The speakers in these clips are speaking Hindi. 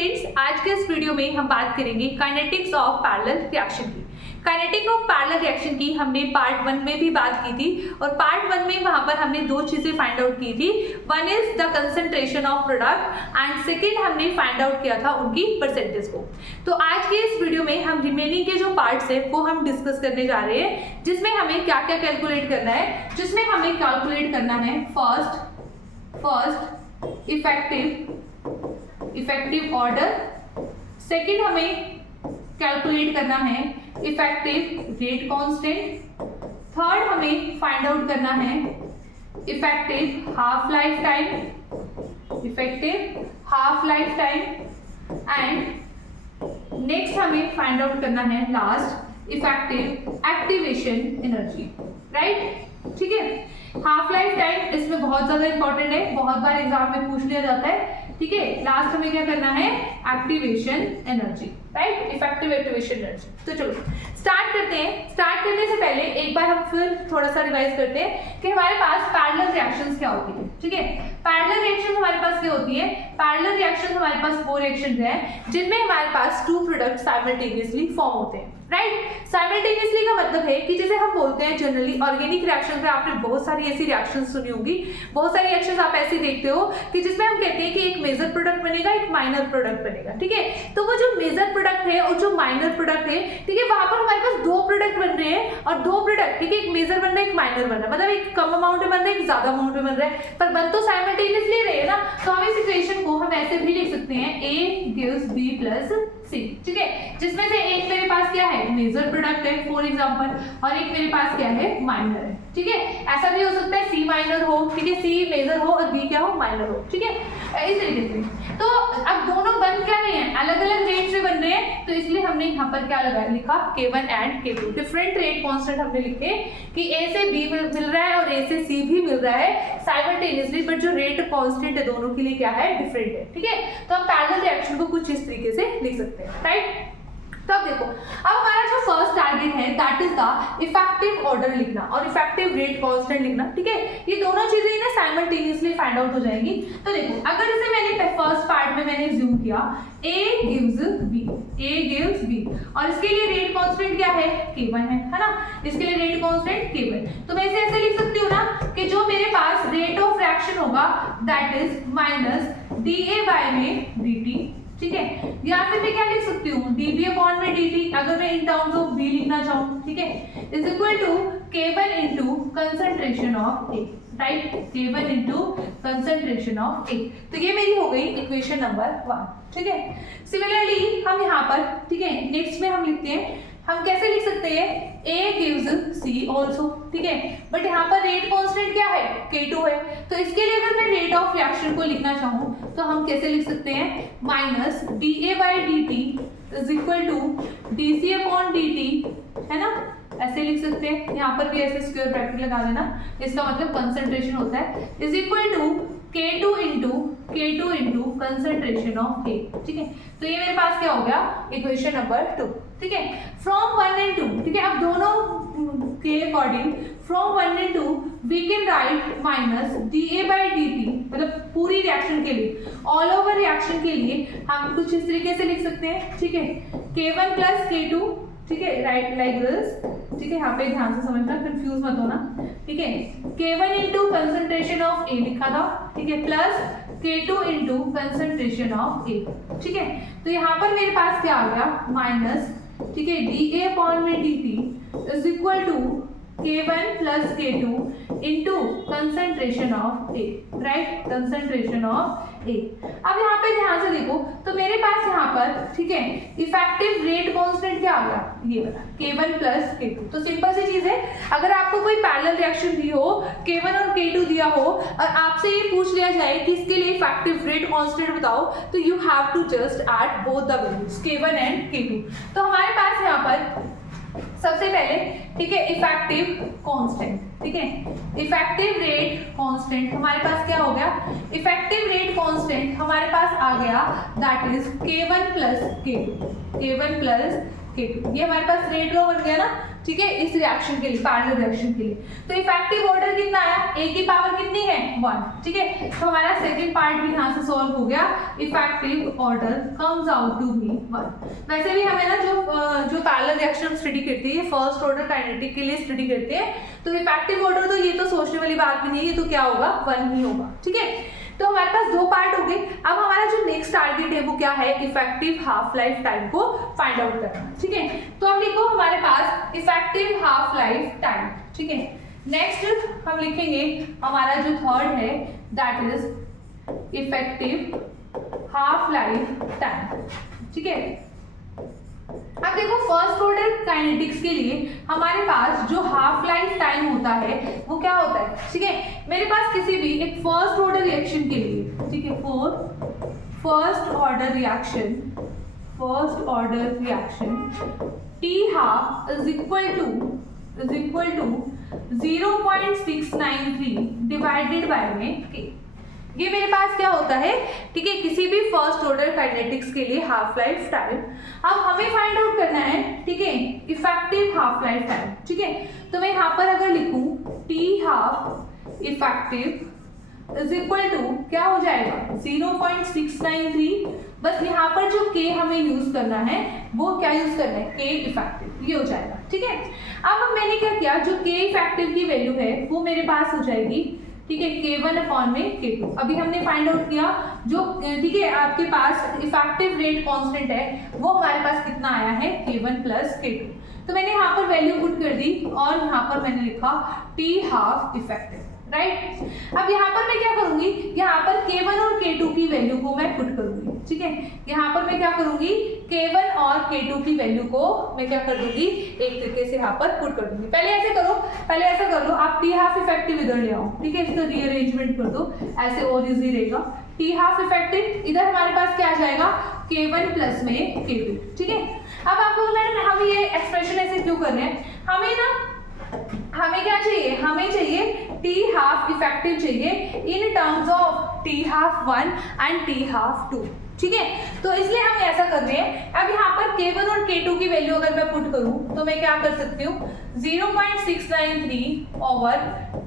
स्टूडेंट्स, आज के इस वीडियो में हम बात करेंगे काइनेटिक्स ऑफ पैरेलल रिएक्शन की। काइनेटिक ऑफ पैरेलल रिएक्शन की हमने पार्ट 1 में भी बात की थी और पार्ट 1 में वहां पर हमने दो चीजें फाइंड आउट की थी। One is the concentration of product and second हमने फाइंड आउट किया था उनकी परसेंटेज को। तो आज के इस वीडियो में हम रिमेनिंग के जो पार्ट्स है वो हम डिस्कस करने जा रहे हैं, जिसमें हमें क्या क्या कैलकुलेट करना है। जिसमें हमें कैलकुलेट करना है फर्स्ट इफेक्टिव ऑर्डर, सेकेंड हमें कैलकुलेट करना है इफेक्टिव रेट कांस्टेंट, थर्ड हमें फाइंड आउट करना है effective half life time and next हमें फाइंड आउट करना है last effective activation energy. Right, ठीक है। हाफ लाइफ टाइम इसमें बहुत ज्यादा इंपॉर्टेंट है, बहुत बार एग्जाम में पूछ लिया जाता है। ठीक है, लास्ट हमें क्या करना है activation energy, right, effective activation energy. तो चलो स्टार्ट करते हैं। स्टार्ट करने से पहले एक बार हम फिर थोड़ा सा रिवाइज करते हैं कि हमारे पास पैरेलल रिएक्शंस क्या होती है। ठीक है, पैरेलल रिएक्शन हमारे पास क्या होती है। पैरेलल रिएक्शन हमारे पास वो रिएक्शंस हैं जिनमें हमारे पास टू प्रोडक्ट साइमल्टेनियसली फॉर्म होते हैं। राइट, साइमल्टेनियसली का मतलब है कि जैसे हम बोलते हैं जनरली ऑर्गेनिक रिएक्शन में आपने बहुत सारी ऐसी रिएक्शन सुनी होगी, बहुत सारी रिएक्शंस आप ऐसे देखते हो कि जिसमें हम कहते हैं कि एक मेजर प्रोडक्ट बनेगा, एक माइनर प्रोडक्ट बनेगा। ठीक है, तो वो जो मेजर प्रोडक्ट है और जो माइनर प्रोडक्ट है, ठीक है, वहां पर हमारे पास दो प्रोडक्ट बन रहे हैं और दो प्रोडक्ट, ठीक है, एक मेजर बन रहा है, एक माइनर बन रहा है, मतलब एक कम अमाउंट में बन रहा है, एक ज्यादा अमाउंट में बन रहा है, पर बन तो साइमल्टेनियसली रहे ना। तो हम इस इक्वेशन को हम ऐसे भी लिख सकते हैं A gives B plus C। ठीक है, जिसमें से एक मेरे पास क्या है मेजर प्रोडक्ट है फॉर एग्जांपल, और एक मेरे पास क्या है माइनर है। ठीक है, ऐसा भी हो सकता है C माइनर हो, ठीक है, C मेजर हो और B क्या हो माइनर हो। ठीक है, इस तरीके से। तो अब दोनों बन क्या रहे हैं, अलग अलग रेट से बन रहे हैं, तो इसलिए हमने यहाँ पर क्या लिखा K1 and K2 different rate constant हमने लिखे कि A से B मिल रहा है और A से C भी मिल रहा है साइमल्टेनियसली, बट जो रेट कांस्टेंट है दोनों के लिए क्या है डिफरेंट है। ठीक है, तो हम पैरेलल रिएक्शन को कुछ इस तरीके से लिख सकते हैं। राइट, तो अब देखो, अब हमारा जो फर्स्ट टारगेट है that is the effective order लिखना और इफेक्टिव रेट कांस्टेंट लिखना। ठीक है, ये दोनों चीजें ना साइमल्टेनियसली फाइंड आउट हो जाएंगी। तो देखो, अगर जैसे मैंने फर्स्ट पार्ट में मैंने ज्यूम किया A gives B और इसके लिए रेट कांस्टेंट क्या है K1 है ना, इसके लिए रेट कांस्टेंट K1। तो मैं इसे ऐसे लिख सकती हूँ ना कि जो मेरे पास रेट ऑफ रिएक्शन होगा that is minus dA by में dt। ठीक है, या फिर मैं क्या लिख सकती हूँ dB अपॉन में dt, अगर मैं इन टर्म्स ऑफ B लिखना चाहूँ। ठीक है, is equal to K1 into concentration of A। Right, K1 into concentration of A। तो ये मेरी हो गई इक्वेशन नंबर 1। ठीक है, सिमिलरली हम यहाँ पर, ठीक है, नेक्स्ट में हम लिखते हैं, हम कैसे लिख सकते हैं A gives C also। ठीक है, बट यहाँ पर रेट कांस्टेंट क्या है K2 है, तो इसके लिए अगर मैं रेट ऑफ रिएक्शन को लिखना चाहूँ तो हम कैसे लिख सकते हैं minus dA by dt is equal to dC upon dt, है ना, ऐसे लिख सकते हैं। यहाँ पर भी ऐसे स्क्वायर ब्रैकेट लगा देना, इसका मतलब कंसंट्रेशन होता है, is equal to K2 into concentration of A। ठीक है, तो ये मेरे पास क्या हो गया इक्वेशन नंबर 2। ठीक है, फ्रॉम 1 एंड 2, ठीक है, अब दोनों के according from 1 and 2 we can write minus dA by dt, मतलब पूरी रिएक्शन के लिए, ऑल ओवर रिएक्शन के लिए हम कुछ इस तरीके से लिख सकते हैं। ठीक है, K1 प्लस K2, ठीक है, राइट लाइक दिस। ठीक है, यहाँ पे ध्यान से समझना, कंफ्यूज मत होना। ठीक है, K1 into concentration of A लिखा था, ठीक है, plus K2 into concentration of A। ठीक है, तो यहाँ पर मेरे पास क्या आ गया माइनस, ठीक है, dA अपॉन में dt is equal to K1 plus K2 into concentration of A। Right, concentration of A। अब यहाँ पे ध्यान से देखो, तो मेरे पास यहाँ पर, ठीक है, इफेक्टिव रेट कांस्टेंट क्या आ गया ये वाला K1 प्लस K2। तो सिंपल सी चीज है, अगर आपको कोई पैरेलल रिएक्शन दी हो, K1 और K2 दिया हो और आपसे ये पूछ लिया जाए कि इसके लिए इफेक्टिव रेट कांस्टेंट बताओ, तो you have to just add both the values K1 and K2। तो हमारे पास यहाँ पर सबसे पहले ठीक है इफेक्टिव कांस्टेंट, ठीक है इफेक्टिव रेट कांस्टेंट हमारे पास क्या हो गया, इफेक्टिव रेट कांस्टेंट हमारे पास आ गया that is K1 plus K2, K1 plus K2, ये हमारे पास रेट लॉ बन गया ना, ठीक है इस रिएक्शन के लिए, पैरेलल रिएक्शन के लिए। तो इफेक्टिव ऑर्डर कितना आया, A की पावर कितनी है 1, ठीक है तो हमारा सेकंड पार्ट भी यहाँ से सॉल्व हो गया, effective order comes out to be 1। वैसे भी हमें ना जो पैरेलल रिएक्शन स्टडी करती है फर्स्ट ऑर्डर काइनेटिक के लिए स्टडी करते हैं, तो इफेक्टिव ऑर्डर तो ये तो सोचने वाली बात भी नहीं है, ये तो क्या होगा 1 ही होगा, ठीक है। तो हमारे पास 2 पार्ट हो गए। अब हमारा जो नेक्स्ट टारगेट है वो क्या है, इफेक्टिव हाफ लाइफ टाइम को फाइंड आउट करना, ठीक है। तो अब लिखो हमारे पास इफेक्टिव हाफ लाइफ टाइम, ठीक है। नेक्स्ट हम लिखेंगे हमारा जो थर्ड है that is effective half life time, ठीक है। अब देखो फर्स्ट ऑर्डर काइनेटिक्स के लिए हमारे पास जो हाफ लाइफ टाइम होता है वो क्या होता है, ठीक है। मेरे पास किसी भी एक फर्स्ट ऑर्डर रिएक्शन के लिए, ठीक है for first order reaction T half is equal to 0.693 divided by में K। ये मेरे पास क्या होता है, ठीक है किसी भी फर्स्ट ऑर्डर काइनेटिक्स के लिए हाफ लाइफ टाइम। अब हमें फाइंड आउट करना है, ठीक है इफेक्टिव हाफ लाइफ टाइम, ठीक है। तो मैं यहाँ पर अगर लिखूं T half effective is equal to क्या हो जाएगा 0.693, बस यहाँ पर जो K हमें यूज करना है वो क्या यूज करना है K इफेक्टिव, ये हो जाएगा, ठीक है। अब मैंने क्या किया, जो K इफेक्टिव की वैल्यू है वो मेरे पास हो जाएगी, ठीक है K1 अपॉन में K2। अभी हमने फाइंड आउट किया जो ठीक है आपके पास इफेक्टिव रेट कांस्टेंट है वो हमारे पास कितना आया है K1 प्लस K2। तो मैंने यहाँ पर वैल्यू पुट कर दी और यहाँ पर मैंने लिखा T हाफ इफेक्टिव, राइट। अब यहाँ पर मैं क्या करूंगी, यहाँ पर K1 और K2 की वैल्यू को मैं पुट करूंगी, ठीक है। यहाँ पर मैं क्या करूंगी, K1 और K2 की वैल्यू को मैं क्या कर दूंगी, एक तरीके से यहाँ पर पुट कर दूंगी। पहले ऐसा कर लो आप T हाफ इफेक्टिव इधर ले आओ, ठीक है इसका रीअरेंजमेंट कर दो, ऐसे और इजी रहेगा। T हाफ इफेक्टिव इधर हमारे पास क्या आ जाएगा K1 प्लस में K2, ठीक है। अब आपको मैडम हम ये एक्सप्रेशन ऐसे क्यों कर रहे हैं, हमें क्या चाहिए, हमें चाहिए T हाफ इफेक्टिव चाहिए in terms of T half 1 and T half 2, ठीक है। तो इसलिए हम ऐसा कर रहे हैं। अब यहाँ पर K1 और K2 की वैल्यू अगर मैं पुट करूं तो मैं क्या कर सकती हूँ 0.693 ओवर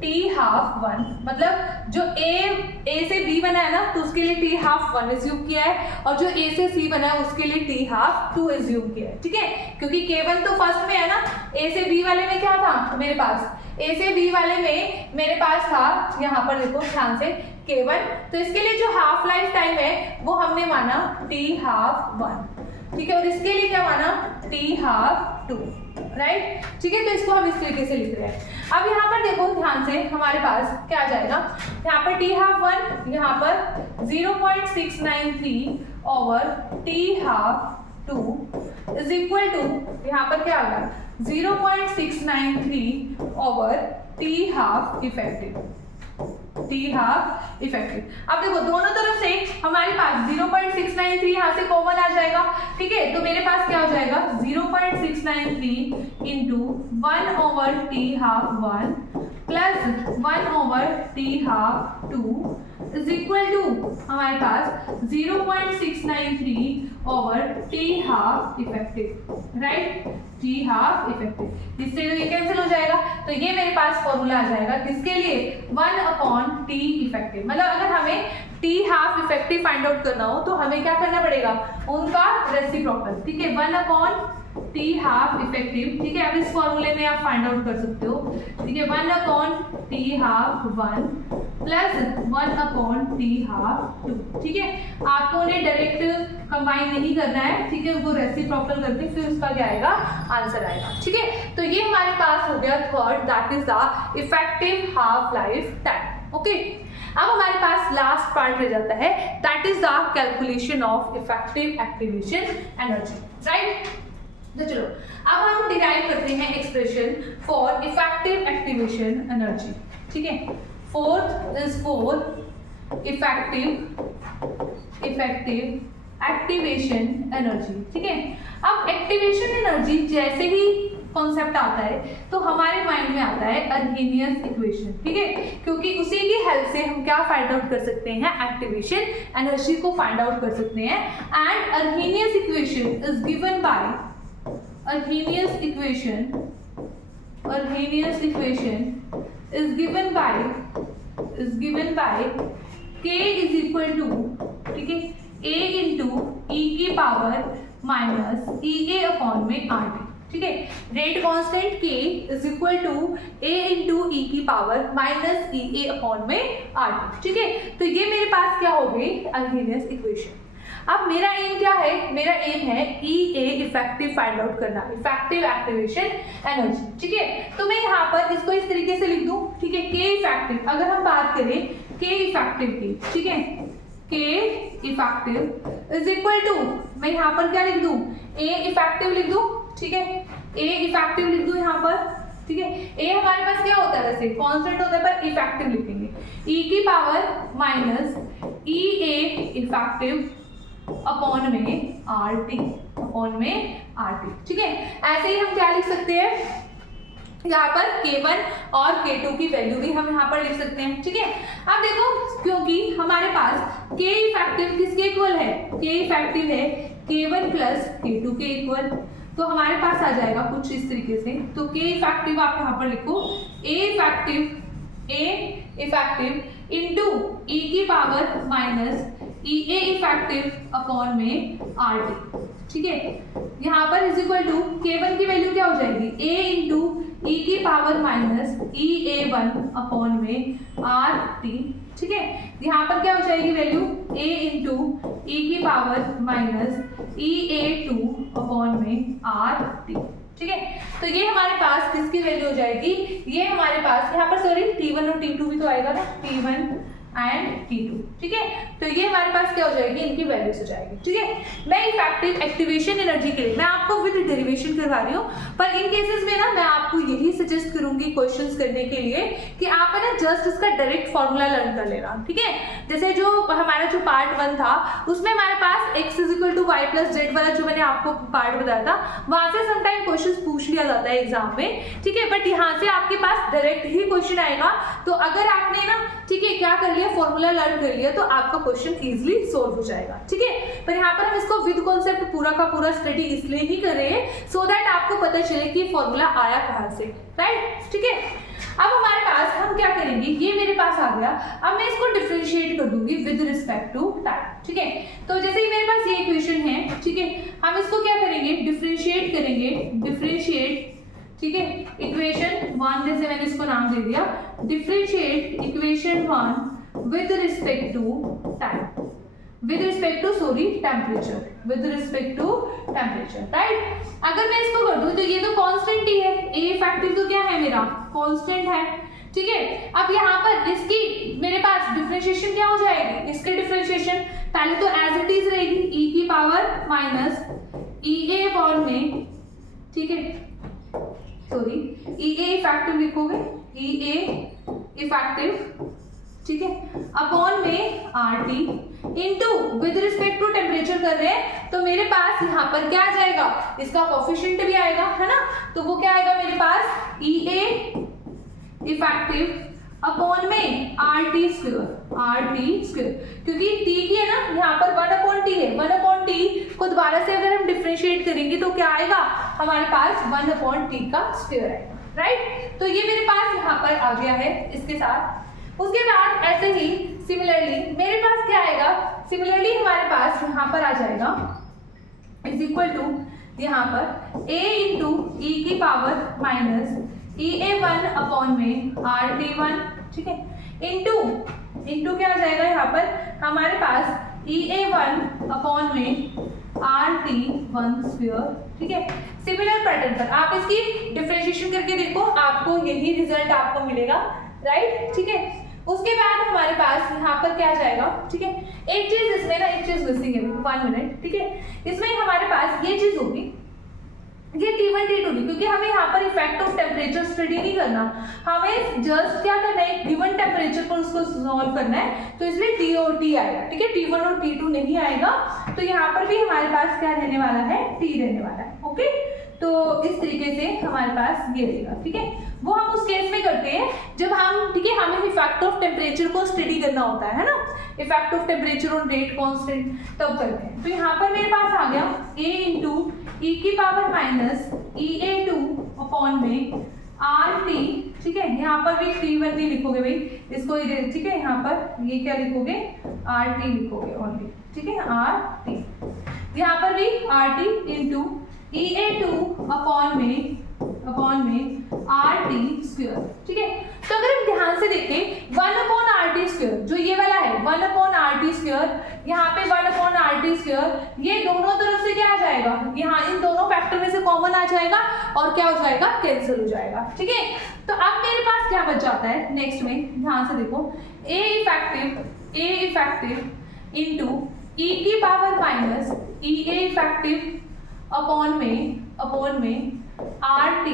T हाफ 1, मतलब जो A से B बना है ना तो उसके लिए T हाफ 1 एज्यूम किया है और जो A से C बना है उसके लिए T हाफ 2 एज्यूम किया है, ठीक है। क्योंकि K1 तो फर्स्ट में है ना, A से B वाले में क्या था मेरे पास, A से B वाले में मेरे पास था यहाँ पर देखो ध्यान से K1, तो इसके लिए जो हाफ लाइफ टाइम है वो हमने माना T हाफ 1, ठीक है, और इसके लिए क्या माना T हाफ 2, राइट, ठीक है। तो इसको हम इस तरीके से लिख रहे हैं। अब यहाँ पर देखो ध्यान से हमारे पास क्या आ जाएगा, यहाँ पर T हाफ 1, यहाँ पर 0.693 over T half 2 is equal to यहाँ पर क्या आ गया 0.693 over T half effective, T half effective. अब देखो दोनों तरफ से हमारे पास 0.693 यहाँ से कॉमन आ जाएगा, ठीक है। तो मेरे पास क्या हो जाएगा 0.693 into 1 over T half 1 plus 1 over T half 2 is equal to हमारे पास 0.693 over T half effective, right, T half effective. इससे तो ये कैंसिल हो जाएगा, तो ये मेरे पास फॉर्मूला आ जाएगा किसके लिए 1 अपॉन T इफेक्टिव। मतलब अगर हमें T half effective find out करना हो तो हमें क्या करना पड़ेगा, उनका रेसिप्रोकल, ठीक है 1 अपॉन T हाफ इफेक्टिव, ठीक है। अब इस फॉर्मूले में आप फाइंड आउट कर सकते हो, ठीक है 1 upon T half 1 plus 1 upon T half 2, ठीक है। आपको ने डायरेक्ट कंबाइन नहीं करना है, ठीक है, वो रेसिप्रोकल करके फिर उसका क्या आएगा आंसर आएगा, ठीक है। तो ये हमारे पास हो गया third, that is the effective half life time, okay. अब हमारे पास लास्ट पार्ट रह जाता है, that is the calculation of effective activation energy, right. तो चलो अब हम डिराइव करते हैं expression for effective activation energy, ठीक है। Fourth is for effective activation energy, ठीक है। अब एक्टिवेशन एनर्जी जैसे ही कॉन्सेप्ट आता है तो हमारे माइंड में आता है अर्हेनियस इक्वेशन, ठीक है, क्योंकि उसी की हेल्प से हम क्या फाइंड आउट कर सकते हैं, एक्टिवेशन एनर्जी को फाइंड आउट कर सकते हैं। And Arrhenius equation is given by Arrhenius equation is given by k is equal to, ठीक है, a into e की पावर माइनस EA अपॉन में RT, ठीक है, rate constant k is equal to a into e की पावर माइनस EA अपॉन में RT, ठीक है। तो ये मेरे पास क्या हो गई, अर्हेनियस इक्वेशन। अब मेरा एम क्या है, मेरा एम है EA इफेक्टिव फाइंड आउट करना, इफेक्टिव एक्टिवेशन एनर्जी, ठीक है। तो मैं यहाँ पर इसको इस तरीके से लिख दूं, ठीक है, K इफेक्टिव, अगर हम बात करें K इफेक्टिव की, ठीक है, K effective is equal to, मैं यहाँ पर क्या लिख दूं, A इफेक्टिव लिख दूं, ठीक है, A इफेक्टिव लिख दूं यहाँ पर, ठीक है। A हमारे पास क्या होता है, वैसे कांस्टेंट होता है पर इफेक्टिव लिखेंगे, E की power minus EA effective upon में RT, अपॉन में RT, ठीक है। ऐसे ही हम क्या लिख सकते हैं, यहाँ पर K1 और K2 की वैल्यू भी हम यहाँ पर लिख सकते हैं, ठीक है। अब देखो, क्योंकि हमारे पास K इफेक्टिव किसके इक्वल है, K इफेक्टिव है K1 प्लस K2 के इक्वल, तो हमारे पास आ जाएगा कुछ इस तरीके से। तो K इफेक्टिव आप यहाँ पर लिखो A इफेक्टिव इंटू E की power minus EA effective upon में RT, ठीक है। यहाँ पर इज इक्वल टू K1 की वैल्यू क्या हो जाएगी, A इंटू E की पावर माइनस EA1 अपॉन में RT, ठीक है। यहाँ पर क्या हो जाएगी वैल्यू, A इंटू E की पावर माइनस EA2 अपॉन में RT, ठीक है। तो ये हमारे पास किसकी वैल्यू हो जाएगी, ये हमारे पास यहाँ पर सॉरी T1 और T2 भी तो आएगा ना, T1 एंड T2, ठीक है। तो ये हमारे पास क्या हो जाएगी, इनकी वैल्यूज हो जाएगी, ठीक है। मैं इफेक्टिव एक्टिवेशन एनर्जी के लिए मैं आपको विद डेरिवेशन करवा रही हूँ, पर इन केसेस में ना मैं आपको यही सजेस्ट करूंगी क्वेश्चंस करने के लिए कि आप है ना जस्ट इसका डायरेक्ट फॉर्मूला लर्न कर लेना, ठीक है। जैसे जो हमारा जो पार्ट 1 था उसमें हमारे पास x is equal to Y plus Z वाला जो मैंने आपको पार्ट बताया था, वहां से समटाइम क्वेश्चन पूछ लिया जाता है एग्जाम में, ठीक है। बट यहाँ से आपके पास डायरेक्ट ही क्वेश्चन आएगा, तो अगर आपने ना, ठीक है, क्या कर लिया, फॉर्मूला लर्न कर लिया, तो आपका क्वेश्चन इजीली सोल्व हो जाएगा, ठीक है। पर यहाँ पर हम इसको विद कॉन्सेप्ट पूरा का पूरा स्टडी इसलिए ही कर रहे हैं सो दैट आपको पता चले कि फॉर्मूला आया कहाँ से, राइट, ठीक है। अब हमारे पास हम क्या करेंगे, ये मेरे पास आ गया, अब मैं इसको डिफरेंशिएट कर दूंगी विद रिस्पेक्ट टू टाइम, ठीक है। तो जैसे ही मेरे पास ये इक्वेशन है, ठीक है, हम इसको क्या करेंगे, डिफरेंशिएट करेंगे, डिफरेंशिएट, ठीक है, इक्वेशन 1, जैसे मैंने इसको नाम दे दिया, differentiate equation 1 with respect to time, with respect to sorry temperature, with respect to temperature, right। अगर मैं इसको कर दूं तो ये तो कांस्टेंट ही है, A इफेक्टिव तो क्या है मेरा, कांस्टेंट है, ठीक है। अब यहाँ पर इसकी मेरे पास डिफरेंशिएशन क्या हो जाएगी, इसके डिफरेंशिएशन पहले तो एज इट इज रहेगी E की पावर माइनस EA अपॉन में, ठीक है, सॉरी EA इफेक्टिव लिखोगे, EA इफेक्टिव, ठीक है, अपॉन में RT into with respect to temperature कर रहे हैं, तो मेरे पास यहाँ पर क्या आ जाएगा, इसका कोफिशिएंट भी आएगा, है ना, तो वो क्या आएगा मेरे पास, EA इफेक्टिव अपॉन में RT स्क्वायर, क्योंकि T की है ना यहाँ पर 1/T है, 1/T को दोबारा से अगर हम डिफरेंशिएट करेंगे तो क्या आएगा, हमारे पास 1/T का स्क्वायर आएगा, राइट। तो ये मेरे पास यहाँ पर आ गया है इसके साथ। उसके बाद ऐसे ही सिमिलरली मेरे पास क्या आएगा, सिमिलरली हमारे पास यहाँ पर आ जाएगा इज इक्वल टू यहाँ पर A इंटू E की पावर माइनस EA1 अपॉन में RT1, ठीक है, इंटू क्या आ जाएगा यहाँ पर हमारे पास EA1 अपॉन में RT1 स्क्वायर, ठीक है। सिमिलर पैटर्न पर आप इसकी डिफरेंशिएशन करके देखो, आपको यही रिजल्ट आपको मिलेगा, राइट, ठीक है। उसके बाद हमारे पास यहाँ पर क्या जाएगा, ठीक है, एक चीज इसमें ना, एक चीज मिसिंग है, 1 मिनट, ठीक है। इसमें हमारे पास ये चीज होगी, ये T1 T2 नहीं, क्योंकि हमें यहाँ पर इफेक्ट ऑफ टेम्परेचर स्टडी नहीं करना, हमें जस्ट क्या करना है, गिवन टेम्परेचर पर उसको सॉल्व करना है, तो इसलिए T और T आएगा, ठीक है, T1 और T2 नहीं आएगा। तो यहाँ पर भी हमारे पास क्या रहने वाला है, T रहने वाला है, ओके। तो इस तरीके से हमारे पास ये रहेगा, ठीक है। वो हम उस केस में करते हैं जब हम, ठीक है, हमें इफेक्ट ऑफ टेम्परेचर को स्टडी करना होता है ना, effect of temperature on rate constant, तब करते हैं। तो यहाँ पर मेरे पास आ गया a इंटू ई की पावर माइनस EA2 अपॉन में RT, ठीक है। यहाँ पर भी T1 नहीं लिखोगे भाई, इसको, ठीक है, यहाँ पर ये क्या लिखोगे, RT लिखोगे ओनली, ठीक है, RT। यहाँ पर भी RT इंटू EA2 अपॉन में RT स्क्वायर, ठीक है। तो अगर हम ध्यान से देखें 1 अपॉन RT स्क्वायर जो ये वाला है, 1 अपॉन RT स्क्वायर, यहाँ पे 1 अपॉन RT स्क्वायर, ये दोनों तरफ से क्या आ जाएगा, यहाँ इन दोनों फैक्टर में से कॉमन आ जाएगा और क्या हो जाएगा, कैंसिल हो जाएगा, ठीक है। तो अब मेरे पास क्या बच जाता है नेक्स्ट में, ध्यान से देखो, A इफेक्टिव इंटू E की power minus EA effective upon में RT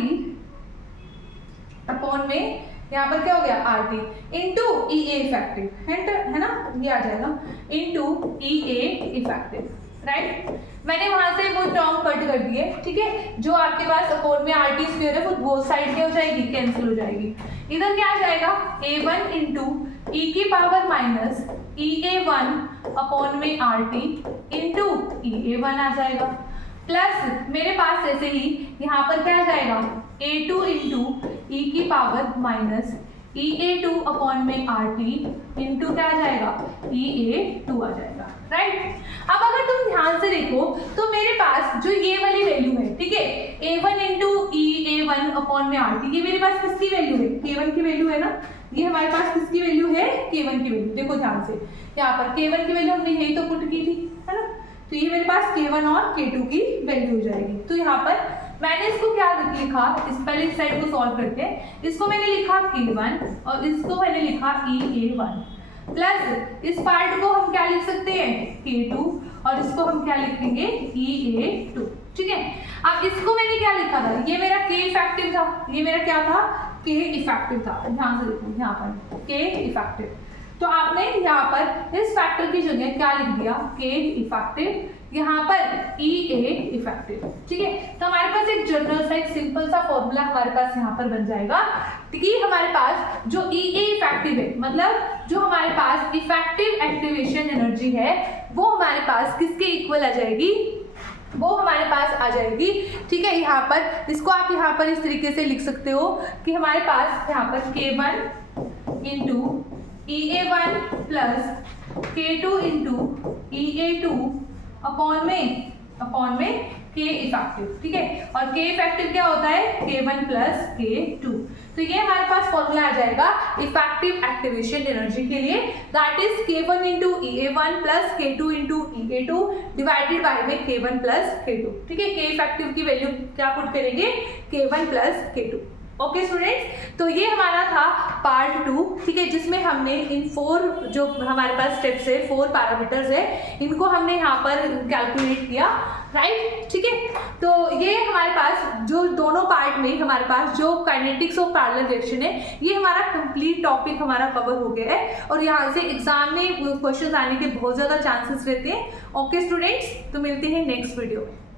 अपॉन में, यहाँ पर क्या हो गया, RT इंटू EA इफेक्टिव, है ना, ये आ जाएगा इंटू EA इफेक्टिव, राइट। मैंने वहां से वो टर्म कट कर दिए, ठीक है। जो आपके पास अपॉन में RT स्क्वायर है वो बोथ साइड क्या हो जाएगी, कैंसिल हो जाएगी। इधर क्या आ जाएगा, A1 इंटू E की पावर माइनस EA1 अपॉन में RT इंटू EA1 आ जाएगा, प्लस मेरे पास ऐसे ही यहाँ पर क्या आ जाएगा, A2 इंटू E की पावर माइनस EA2 अपॉन में RT इंटू क्या आ जाएगा, EA2 आ जाएगा, राइट। अब अगर तुम ध्यान से देखो तो मेरे पास जो ये वाली वैल्यू है, ठीक है, A1 इंटू EA1 अपॉन में RT, ये मेरे पास किसकी वैल्यू है, K1 की वैल्यू है ना, ये हमारे पास किसकी वैल्यू है, K1 की वैल्यू। देखो ध्यान से, यहाँ पर K1 की वैल्यू हमने यही तो पुट की थी, है ना, तो ये मेरे पास K1 और K2 की वैल्यू हो जाएगी। तो यहाँ पर मैंने इसको क्या लिखा, इस पहले इस साइड को सॉल्व करते हैं, इसको मैंने लिखा K1 और इसको मैंने लिखा EA1, प्लस इस पार्ट को हम क्या लिख सकते हैं, K2, और इसको हम क्या लिखेंगे, EA2, ठीक है। अब इसको मैंने क्या लिखा था, ये मेरा K इफेक्टिव था, ये मेरा क्या था, K इफेक्टिव था, ध्यान से देखो यहाँ पर K इफेक्टिव, तो आपने यहाँ पर इस फैक्टर की जगह क्या लिख दिया, K इफेक्टिव, यहाँ पर EA इफेक्टिव, ठीक है। तो हमारे पास एक जनरल सा, एक सिंपल सा फॉर्मूला हमारे पास यहाँ पर बन जाएगा कि हमारे पास जो EA इफेक्टिव है, मतलब जो हमारे पास इफेक्टिव एक्टिवेशन एनर्जी है, वो हमारे पास किसके इक्वल आ जाएगी, वो हमारे पास आ जाएगी, ठीक है। यहाँ पर इसको आप यहाँ पर इस तरीके से लिख सकते हो कि हमारे पास यहाँ पर K1 into EA1 plus K2 into EA2 upon में K इफेक्टिव, ठीक है। और K इफेक्टिव क्या होता है, K1 प्लस K2। तो ये हमारे पास फॉर्मूला आ जाएगा इफेक्टिव एक्टिवेशन एनर्जी के लिए, that is K1 into EA1 plus K2 into EA2 divided by में K1 प्लस K2, ठीक है। K इफेक्टिव की वैल्यू क्या पुट करेंगे, K1 plus K2। Okay students, तो ये हमारा था पार्ट 2, ठीक है, जिसमें हमने इन 4 जो हमारे पास स्टेप्स है, 4 पैरामीटर्स है, इनको हमने यहाँ पर कैलकुलेट किया, राइट, ठीक है। तो ये हमारे पास जो दोनों पार्ट में हमारे पास जो काइनेटिक्स ऑफ पैरेलल रिएक्शन है, ये हमारा कंप्लीट टॉपिक हमारा कवर हो गया है और यहाँ से एग्जाम में क्वेश्चन आने के बहुत ज़्यादा चांसेस रहते हैं। ओके स्टूडेंट्स, तो मिलते हैं नेक्स्ट वीडियो में।